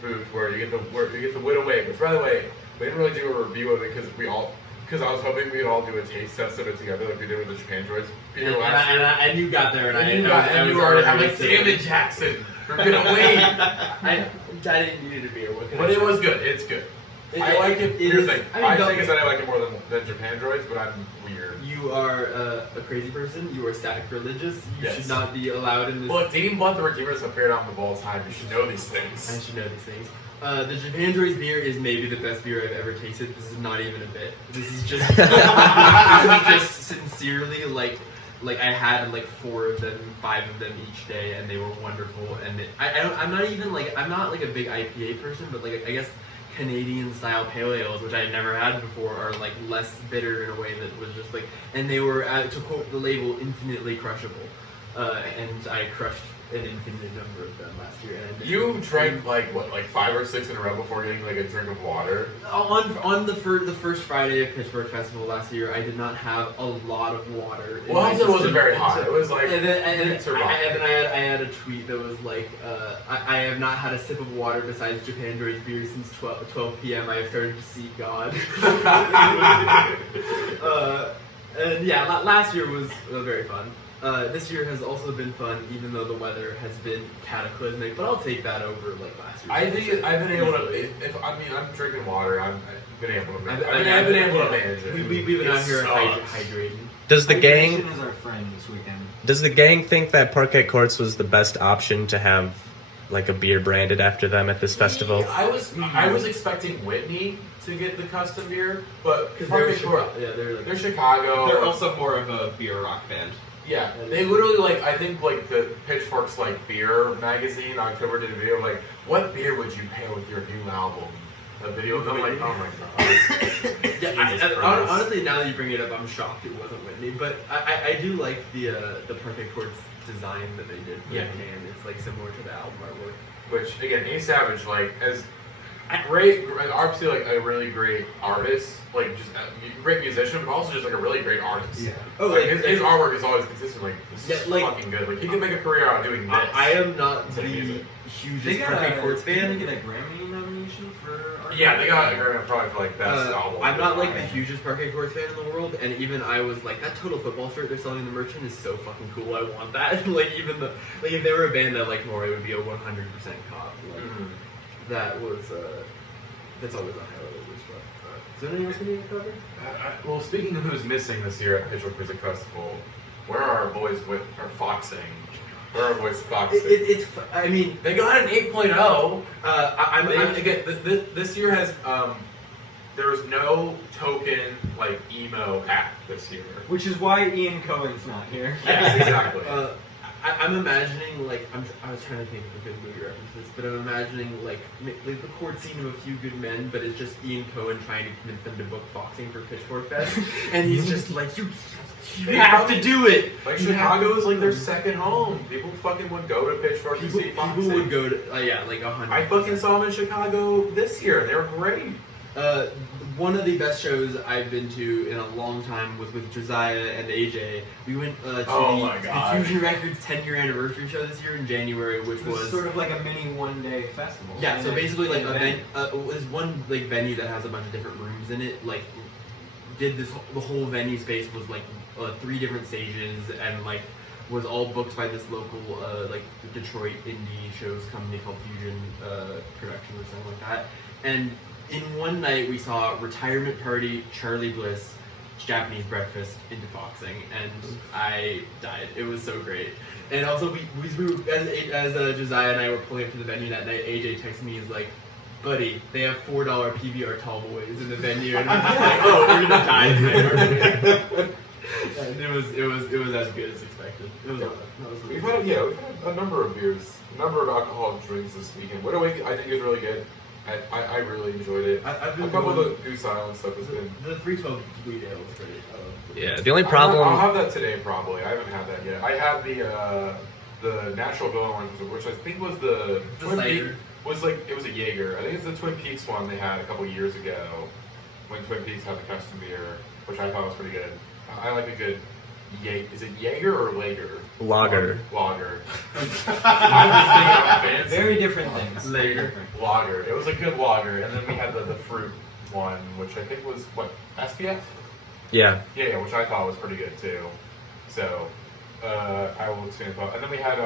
booth where you get the Wit Awake. Which, by the way, we didn't really do a review of it because I was hoping we'd all do a taste test of it together like we did with the Japan Droids beer last year. And you got there, And you were already, I'm like, damn it, Jackson, we're gonna wait. I didn't need it to be a what can But I it say? was good. It's good. I like it. Here's the thing. I mean, I don't- think is that I like it more than Japan Droids, but I'm weird. You are a crazy person. You are sacrilegious. You Yes. should not be allowed in this. Look, Dean Blunt, the Redeemer, is a favorite album of all time. You should know these I things. should know these things. The Japan Droids beer is maybe the best beer I've ever tasted. This is not even a bit. This is just, this is just sincerely like like I had like 4 of them, 5 of them each day, and they were wonderful. And I'm not even like I'm not like a big IPA person, but like I guess Canadian style pale ales, which I had never had before, are like less bitter in a way that was just like, and they were to quote the label, infinitely crushable. And I crushed an infinite number of them last year. And You drank like 5 or 6 in a row before getting like a drink of water. On the first Friday of Pitchfork Festival last year, I did not have a lot of water. Well, it wasn't very hot. It was like and then I I had a tweet that was like, I have not had a sip of water besides Japan Joy's beer since 12 p.m. I have started to see God. And yeah, last year was very fun. This year has also been fun, even though the weather has been cataclysmic. But I'll take that over like last year. I think I've been able to. I'm drinking water. I've been able to manage it. We've been out here hydrating. Does the gang Hydration is our friend this weekend. Does the gang think that Parquet Courts was the best option to have like a beer branded after them at this festival? I was expecting Whitney to get the custom beer, but Because Parquet Courts, they're Chicago. They're also more of a beer rock band. Yeah, they literally like I think like the Pitchfork's like beer magazine October did a video of, like what beer would you pair with your new album? A video of them like oh my god. Yeah, honestly, now that you bring it up, I'm shocked it wasn't Whitney. But I do like the Parquet Courts design that they did for the can. It's like similar to the album artwork. Which again, A Savage like as great, obviously like a really great artist, like just a great musician, but also just like a really great artist. Yeah. Oh, like his artwork is always consistent. Like this is fucking good. Like he could make a career out of doing this. I am not the hugest Parquet Courts fan. Did they get a Grammy nomination for art? Yeah, they got a Grammy probably for like best album. I'm not like the hugest Parquet Courts fan in the world, and even I was like, that Total Football shirt they're selling in the merchant is so fucking cool. I want that. Like even like if they were a band that like more, it would be a 100% cop. Like that was that's always a highlight of this stuff. Is there anything else we need to cover? Well, speaking of who's missing this year at Pitchfork Music Festival, where are our boys are foxing? Where are our boys foxing? I mean, they got an 8.0. This year has there was no token like emo app this year, Which is why Ian Cohen's not here. Yes, exactly. I'm imagining like I was trying to think of a good movie references, but I'm imagining like the court scene of A Few Good Men, but it's just Ian Cohen trying to convince them to book boxing for Pitchfork Fest, and he's just like, you have to do it. Like Chicago is like their second home. People fucking would go to Pitchfork to see boxing. People would go to like 100. I fucking saw them in Chicago this year. They were great. One of the best shows I've been to in a long time was with Josiah and AJ. We went to the Fusion Records 10-year anniversary show this year in January, which was sort of like a mini one-day festival. Yeah, so basically like there's one like venue that has a bunch of different rooms in it. Like did this the whole venue space was like 3 different stages and like was all booked by this local like Detroit indie shows company called Fusion Production or something like that. And in one night, we saw Retirement Party, Charlie Bliss, Japanese Breakfast into Foxing, and I died. It was so great. And also, we were, as Josiah and I were pulling up to the venue that night, AJ texted me, he's like, buddy, they have $4 PBR tall boys in the venue, and we're just like, oh, we're gonna die tonight. And it was as good as expected. It was We've had a number of beers, a number of alcoholic drinks this weekend. What I think is really good. I really enjoyed it. A couple of the Goose Island stuff has been. The 312 Wheat Ale was great. Yeah, the only problem. I'll have that today probably. I haven't had that yet. I had the Natural Villain one, which I think was the Twin Peaks. It was a Jaeger. I think it's the Twin Peaks one they had a couple years ago when Twin Peaks had the custom beer, which I thought was pretty good. I like a good Jaeger. Is it Jaeger or Lager? Lager. Lager. I'm just thinking of fancy. Very different things. Lager. It was a good lager, and then we had the fruit one, which I think was what SPF. Yeah. Yeah, which I thought was pretty good too. So I will expand upon. And then we had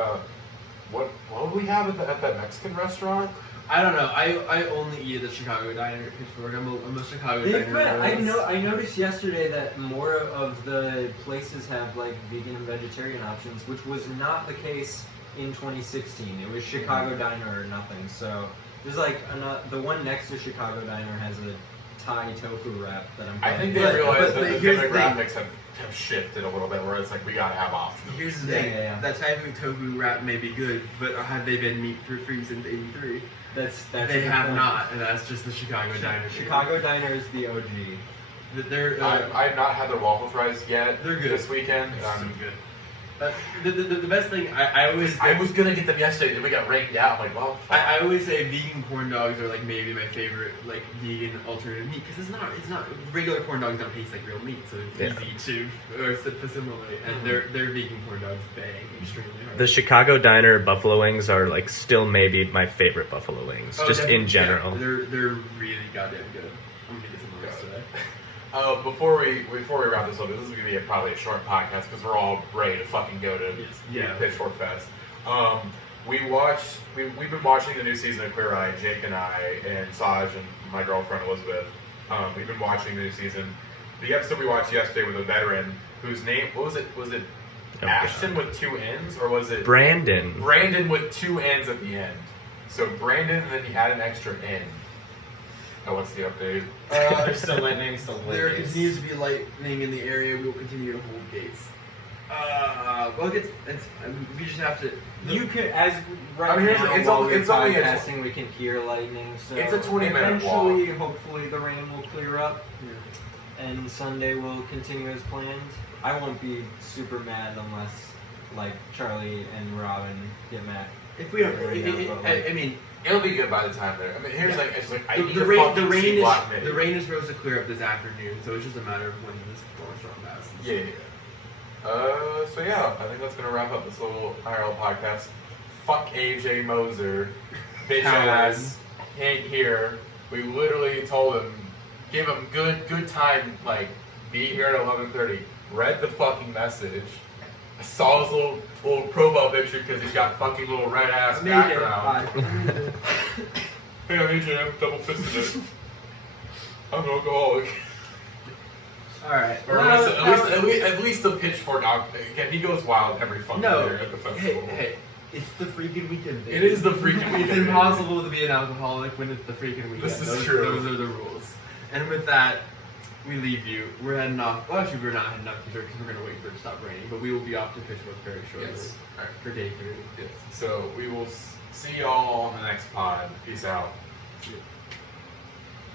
what did we have at that Mexican restaurant? I don't know. I only eat at the Chicago Diner at Pitchfork. I'm a Chicago Diner. I noticed yesterday that more of the places have like vegan and vegetarian options, which was not the case in 2016. It was Chicago Diner or nothing. So there's like the one next to Chicago Diner has a Thai tofu wrap that I'm. I think they But- realize but that the here's the thing. demographics have shifted a little bit, where it's like we gotta have options. Here's the Yeah, thing. yeah, yeah. That type of tofu wrap may be good, but have they been meat free since '83? That's They a good have point. not, and that's just the Chicago Diner. Chicago Diner is the OG. They're I've not had their waffle fries yet. They're good. This weekend. so good. The best thing I always I was gonna get them yesterday, then we got rained out. I'm like, well, fuck. I always say vegan corn dogs are like maybe my favorite like vegan alternative meat because it's not regular corn dogs don't taste like real meat, so it's easy to or assimilate, and their vegan corn dogs bang extremely hard. The Chicago Diner buffalo wings are like still maybe my favorite buffalo wings, just definitely. in general. Yeah, they're really goddamn good. I'm gonna get some of those today. Before we wrap this up, this is gonna be probably a short podcast because we're all ready to fucking go to Pitchfork Fest. We've been watching the new season of Queer Eye. Jake and I and Saj and my girlfriend Elizabeth. We've been watching the new season. The episode we watched yesterday with a veteran whose name was it Ashton with two N's or was it Brandon. Brandon with two N's at the end. So Brandon and then he had an extra N. Oh, what's the update? There's still lightning, There continues to be lightning in the area. We will continue to hold gates. Well, we just have to. You could, as right I mean, now, it's while only- we're it's only a podcasting, we can hear lightning. So It's a 20-minute walk. eventually, hopefully, the rain will clear up, and Sunday will continue as planned. I won't be super mad unless, like, Charlie and Robin get mad. If we don't, Right now, but, like, I mean, It'll be good by the time there. I mean, here's like, it's like I need the to rain, fucking the rain see is Black Midi. the rain is supposed to clear up this afternoon, so it's just a matter of when this storm passes. Yeah. So yeah, I think that's gonna wrap up this little IRL podcast. Fuck AJ Moser, bitch ass, ain't here. We literally told him, give him good time, like be here at 11:30. Read the fucking message. I saw his little profile picture because he's got fucking little red ass background. Hey, I'm AJ. I'm double fisted it. I'm an alcoholic. All right. Or at least the Pitchfork. Again, he goes wild every fucking year at the festival. Hey, it's the freaking weekend. It is the freaking weekend. It's impossible to be an alcoholic when it's the freaking weekend. This is true. Those are the rules. And with that, we leave you. We're heading off. Well, actually, we're not heading off for sure because we're going to wait for it to stop raining. But we will be off to Pitchfork very shortly. Yes. All right. For day 3. Yes. So we will see y'all on the next pod. Peace out. Yeah.